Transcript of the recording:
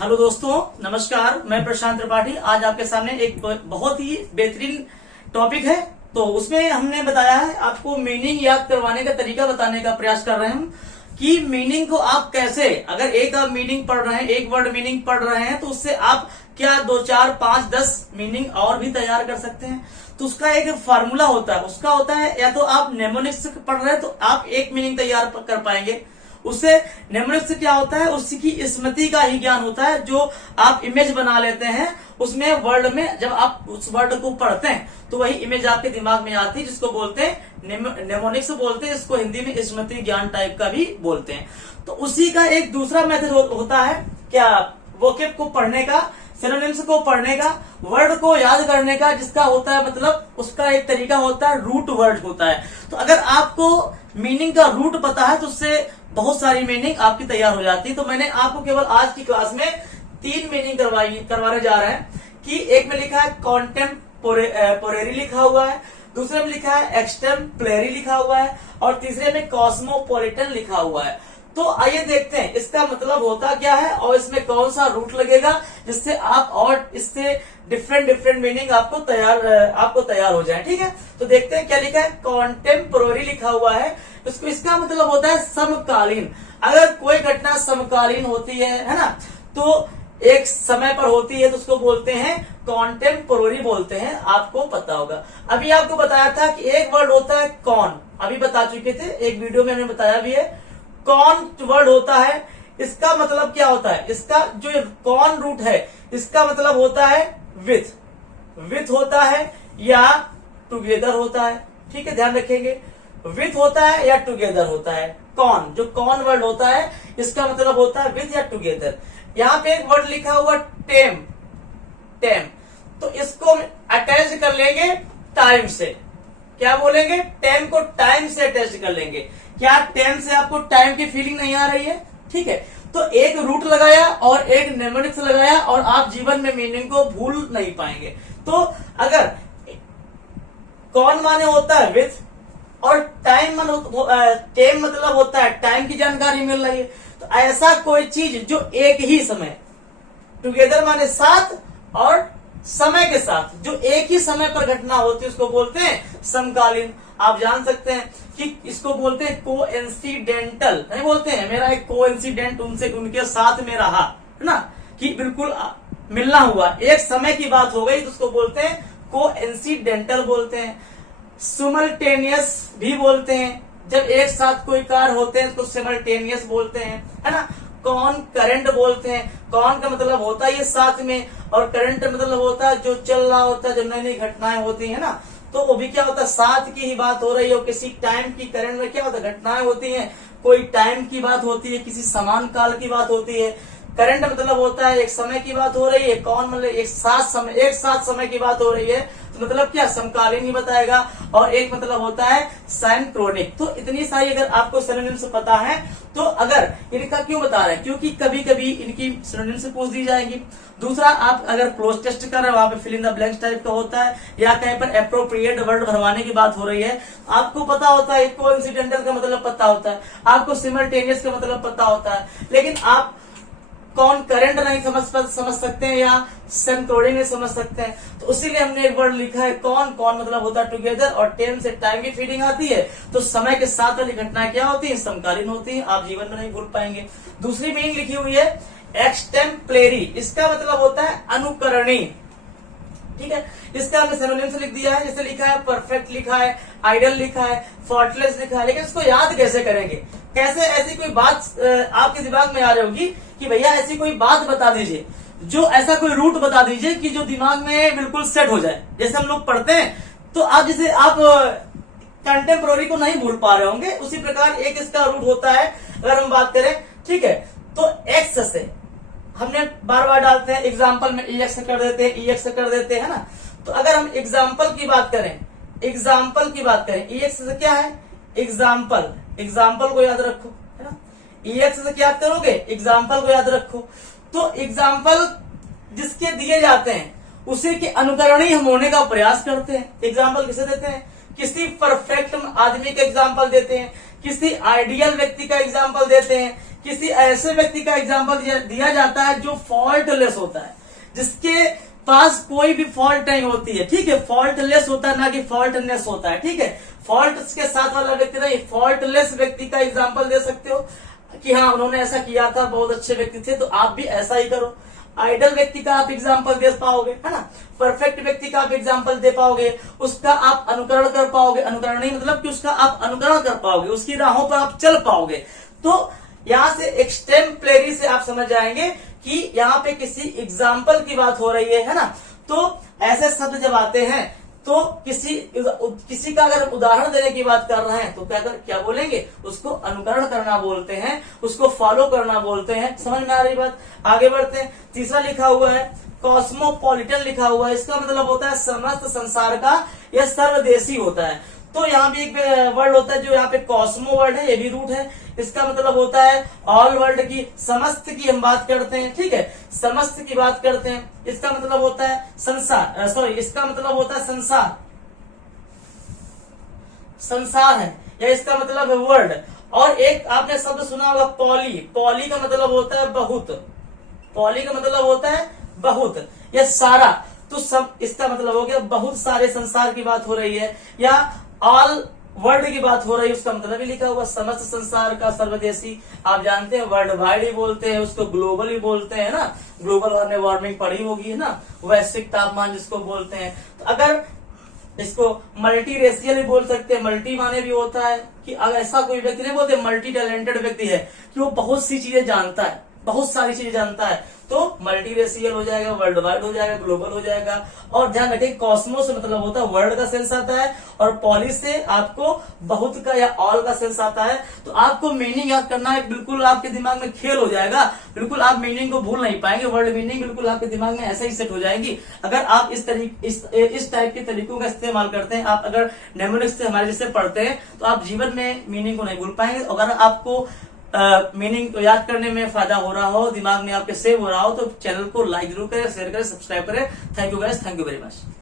Hello दोस्तों, नमस्कार। मैं प्रशांत त्रिपाठी आज आपके सामने एक बहुत ही बेहतरीन टॉपिक है। तो उसमें हमने बताया है आपको मीनिंग याद करवाने का तरीका बताने का प्रयास कर रहे हैं हम कि मीनिंग को आप कैसे, अगर एक आप मीनिंग पढ़ रहे हैं, एक वर्ड मीनिंग पढ़ रहे हैं, तो उससे आप क्या 2, 4, 5, 10 मीनिंग और भी तैयार कर सकते हैं। तो उसका एक फार्मूला होता है, उसका होता है या तो आप नेमोनिक्स पढ़ रहे हैं तो आप एक मीनिंग तैयार कर पाएंगे। उससे नेमोनिक्स से क्या होता है, उसकी स्मृति का ही ज्ञान होता है। जो आप इमेज बना लेते हैं उसमें वर्ड में जब आप उस वर्ड को पढ़ते हैं तो वही इमेज आपके दिमाग में आती है, जिसको बोलते हैं नेमोनिक्स बोलते हैं। इसको हिंदी में स्मृति ज्ञान टाइप का भी बोलते हैं। तो उसी का एक दूसरा मेथड होता है क्या, वोकेब को पढ़ने का, सिनोनिम्स को पढ़ने का, वर्ड को याद करने का, जिसका होता है मतलब उसका एक तरीका होता है रूट वर्ड होता है। तो अगर आपको मीनिंग का रूट पता है तो उससे बहुत सारी मीनिंग आपकी तैयार हो जाती है। तो मैंने आपको केवल आज की क्लास में 3 मीनिंग करवाने जा रहे हैं कि एक में लिखा है कॉन्टेम्पोरेरी लिखा हुआ है, दूसरे में लिखा है एक्सटेम्पलेरी लिखा हुआ है और तीसरे में कॉस्मोपॉलिटन लिखा हुआ है। तो आइए देखते हैं इसका मतलब होता क्या है और इसमें कौन सा रूट लगेगा जिससे आप और इससे डिफरेंट मीनिंग आपको तैयार हो जाए। ठीक है, तो देखते हैं क्या लिखा है। कॉन्टेम्पोरेरी लिखा हुआ है, इसका मतलब होता है समकालीन। अगर कोई घटना समकालीन होती है ना, तो एक समय पर होती है तो उसको बोलते हैं कॉन्टेम्पोरेरी बोलते हैं, आपको पता होगा। अभी आपको बताया था कि एक वर्ड होता है कॉन, अभी बता चुके थे, एक वीडियो में हमने बताया भी है। कॉन वर्ड होता है, इसका मतलब क्या होता है, इसका जो कॉन रूट है इसका मतलब होता है विथ होता है या टुगेदर होता है। ठीक है, ध्यान रखेंगे, विथ होता है या टुगेदर होता है। कॉन, जो कॉन वर्ड होता है इसका मतलब होता है विथ या टुगेदर। यहाँ पे एक वर्ड लिखा हुआ टेम, तो इसको अटैच कर लेंगे टाइम से। क्या बोलेंगे, टेम को टाइम से अटैच कर लेंगे। क्या टेम से आपको टाइम की फीलिंग नहीं आ रही है? ठीक है, तो एक रूट लगाया और एक नेमोनिक्स लगाया और आप जीवन में मीनिंग को भूल नहीं पाएंगे। तो अगर कौन माने होता है विथ और टाइम टेम मतलब होता है टाइम की जानकारी मिल रही है, तो ऐसा कोई चीज जो एक ही समय, टुगेदर माने साथ और समय के साथ जो एक ही समय पर घटना होती है उसको बोलते हैं समकालीन। आप जान सकते हैं कि इसको बोलते हैं कोइंसिडेंटल, नहीं बोलते हैं मेरा एक कोइंसिडेंट उनके साथ में रहा, है ना, कि बिल्कुल मिलना हुआ, एक समय की बात हो गई तो उसको बोलते हैं कोइंसिडेंटल बोलते हैं। सिमल्टेनियस भी बोलते हैं, जब एक साथ कोई कार्य होते हैं तो सिमल्टेनियस बोलते हैं, है ना। कॉन करंट बोलते हैं, कॉन का मतलब होता है ये साथ में और करंट मतलब होता है जो चल रहा होता है, जो नई नई घटनाएं होती है ना, तो वो भी क्या होता है साथ की ही बात हो रही है। किसी टाइम की करंट में क्या होता है घटनाएं होती हैं, कोई टाइम की बात होती है, किसी समान काल की बात होती है। करंट मतलब होता है एक समय की बात हो रही है, कौन मतलब एक साथ समय की बात हो रही है, तो मतलब क्या समकालीन ही बताएगा। और एक मतलब होता है सिंक्रोनिक। तो इतनी सारी अगर आपको सिनोनिम्स पता है तो अगर इनका क्यों बता रहे हैं, क्योंकि कभी कभी इनकी सिनोनिम्स पूछ दी जाएगी। दूसरा, आप अगर क्लोज टेस्ट कर रहे हैं वहां पे fill in the blanks type का होता है या कहीं पर एप्रोप्रिएट वर्ड भरवाने की बात हो रही है, आपको पता होता है कोइंसिडेंटल का मतलब पता होता है, आपको सिमल्टेनियस का मतलब पता होता है, लेकिन आप कौन करंट नहीं समझ सकते हैं या सिंक्रोनिक नहीं समझ सकते हैं। तो उसीलिए हमने एक वर्ड लिखा है कौन मतलब होता है टुगेदर और टेम से टाइम की फीलिंग आती है, तो समय के साथ वाली घटनाएं क्या होती है, समकालीन होती है, आप जीवन में नहीं भूल पाएंगे। दूसरी मीनिंग लिखी हुई है एक्सटेम्पलेरी, इसका मतलब होता है अनुकरणीय। ठीक है, इसका हमने सिनोनिम्स लिख दिया है, जैसे लिखा है परफेक्ट लिखा है, आइडल लिखा है, फॉल्टलेस लिखा है। लेकिन इसको याद कैसे करेंगे, कैसे ऐसी कोई बात आपके दिमाग में आ रही होगी कि भैया ऐसी कोई बात बता दीजिए, जो ऐसा कोई रूट बता दीजिए कि जो दिमाग में बिल्कुल सेट हो जाए। जैसे हम लोग पढ़ते हैं तो आप जैसे आप कंटेम्पोरेरी को नहीं भूल पा रहे होंगे, उसी प्रकार एक इसका रूट होता है अगर हम बात करें। ठीक है, तो एक्स से हमने बार बार डालते हैं, एग्जाम्पल में EX कर देते हैं, EX कर देते हैं ना। तो अगर हम एग्जाम्पल की बात करें, EX से क्या है एग्जाम्पल को याद रखो, है ना। EX से क्या करोगे, एग्जाम्पल को याद रखो। तो एग्जाम्पल जिसके दिए जाते हैं उसी के अनुकरणीय हम होने का प्रयास करते हैं। एग्जाम्पल किसे देते हैं, किसी परफेक्ट आदमी के एग्जाम्पल देते हैं, किसी आइडियल व्यक्ति का एग्जाम्पल देते हैं, किसी ऐसे व्यक्ति का एग्जाम्पल दिया जाता है जो फॉल्टलेस होता है, जिसके पास कोई भी फॉल्ट नहीं होती है, ठीक है, फॉल्टलेस होता है, ना कि फॉल्टनेस होता है, ठीक है, फॉल्ट के साथ वाला व्यक्ति नहीं, फॉल्टलेस व्यक्ति का एग्जाम्पल दे सकते हो कि हाँ उन्होंने ऐसा किया था, बहुत अच्छे व्यक्ति थे, तो आप भी ऐसा ही करो। आइडल व्यक्ति का आप एग्जाम्पल दे पाओगे, है ना, परफेक्ट व्यक्ति का आप एग्जाम्पल दे पाओगे, उसका आप अनुकरण कर पाओगे, अनुकरण नहीं मतलब कि उसका आप अनुकरण कर पाओगे, उसकी राहों पर आप चल पाओगे। तो यहां से एक्सटेम्पलेरी से आप समझ जाएंगे कि यहाँ पे किसी एग्जाम्पल की बात हो रही है ना। तो ऐसे शब्द जब आते हैं तो किसी का अगर उदाहरण देने की बात कर रहे हैं तो क्या बोलेंगे, उसको अनुकरण करना बोलते हैं, उसको फॉलो करना बोलते हैं। समझ में आ रही बात? आगे बढ़ते हैं। तीसरा लिखा हुआ है कॉस्मोपॉलिटन लिखा हुआ है, इसका मतलब होता है समस्त संसार का, यह सर्वदेशी होता है। तो यहाँ भी एक वर्ड होता है जो यहाँ पे कॉस्मो वर्ड है, ये भी रूट है, इसका मतलब होता है ऑल वर्ल्ड की, समस्त की हम बात करते हैं, ठीक है, समस्त की बात करते हैं, इसका मतलब होता है संसार, सॉरी इसका मतलब होता है संसार, संसार है, या इसका मतलब है वर्ल्ड। और एक आपने शब्द सुना होगा पॉली, पॉली का मतलब होता है बहुत, पॉली का मतलब होता है बहुत या सारा, तो सब इसका मतलब हो गया बहुत सारे संसार की बात हो रही है, या ऑल वर्ल्ड की बात हो रही है, उसका मतलब ही लिखा हुआ समस्त संसार का, सर्वदेशी। आप जानते हैं वर्ल्ड वाइड ही बोलते हैं उसको, ग्लोबल ही बोलते हैं ना, ग्लोबल वार्मिंग पढ़ी होगी है ना, वैश्विक तापमान जिसको बोलते हैं। तो अगर इसको मल्टी रेशियल भी बोल सकते हैं, मल्टी माने भी होता है कि अगर ऐसा कोई व्यक्ति नहीं बोलते मल्टी टैलेंटेड व्यक्ति है कि वो बहुत सी चीजें जानता है, बहुत सारी चीजें जानता है, तो मल्टी रेशियल हो जाएगा, वर्ल्ड वाइड हो जाएगा, ग्लोबल हो जाएगा। और ध्यान रखें कॉस्मो से मतलब होता है वर्ल्ड का सेंस आता है, और पॉली से आपको बहुत का या ऑल का सेंस आता है। तो आपको मीनिंग याद करना है, बिल्कुल आपके दिमाग में खेल हो जाएगा, बिल्कुल आप मीनिंग को भूल नहीं पाएंगे, वर्ड मीनिंग बिल्कुल आपके दिमाग में ऐसे ही सेट हो जाएगी अगर आप इस टाइप के तरीकों का इस्तेमाल करते हैं। आप अगर नेमोनिक्स से हमारे जैसे पढ़ते हैं तो आप जीवन में मीनिंग को नहीं भूल पाएंगे। अगर आपको मीनिंग याद करने में फायदा हो रहा हो, दिमाग में आपके सेव हो रहा हो, तो चैनल को लाइक जरूर करें, शेयर करें, सब्सक्राइब करें। Thank you guys, thank you very much.